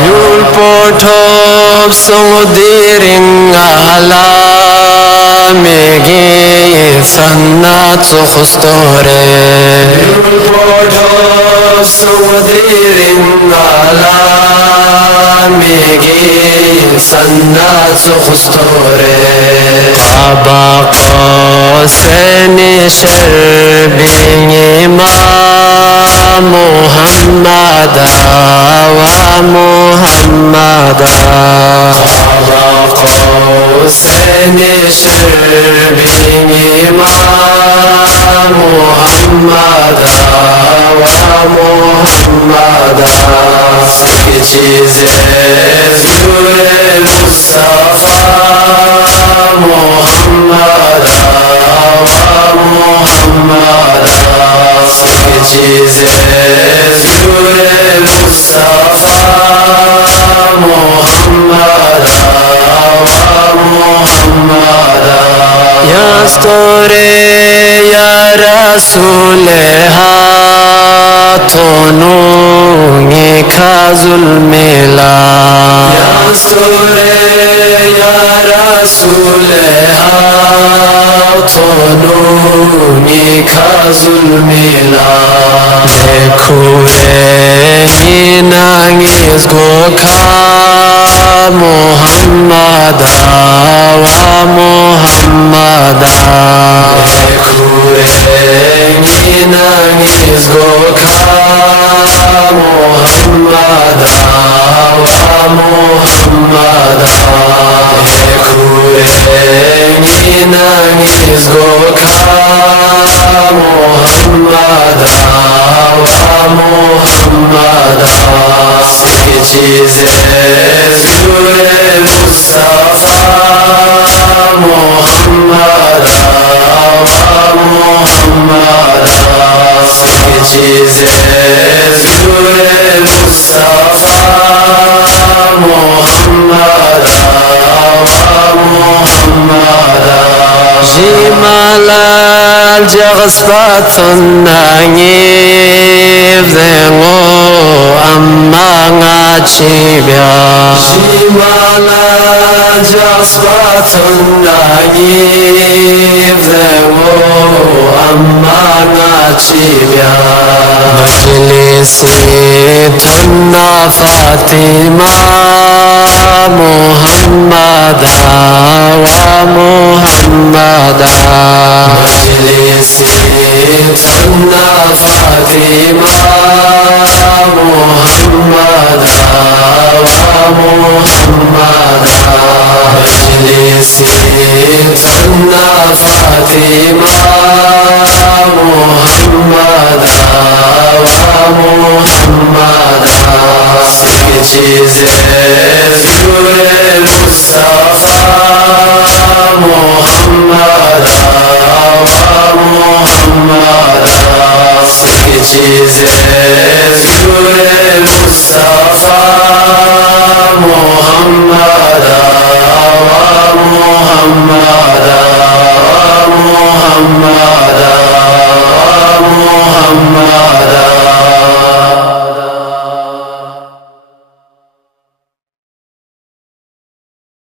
Yul potop sodiring ala megi sanat khustore Yul potop sodiring ala megi sanat khustore Abaqo seni sherbin Muhammad محمد حسین شربین محمد محمد کی چیزیں ذکر مصطفیٰ محمد محمد کی چیزیں ذکر مصطفیٰ محمد محمد یا ستوره یا رسول هاتونونی که ظلملا یا ستوره یا رسول هاتونونی که ظلملا بکوره نانگیز گوکا محمد محمد بکوره نانگیز گوکا محمد محمد بکوره نانگیز گوکا محمد محمد کی چیزیں ذکر مصطفیٰ محمد محمد کی چیزیں ذکر مصطفیٰ محمد محمد جمال جغسبات النعيف ذنو أما نعشبيا جمال جغسبات النعيف ذنو أما نعشبيا مجلسي تنا فاطمة محمد ومحمد مجلسي تنا فاطمة محمد ومحمد مجلسي تنا فاطمة محمد ومحمد کی چیزیں ذکر مصطفیٰ محمد محمد کی چیزیں ذکر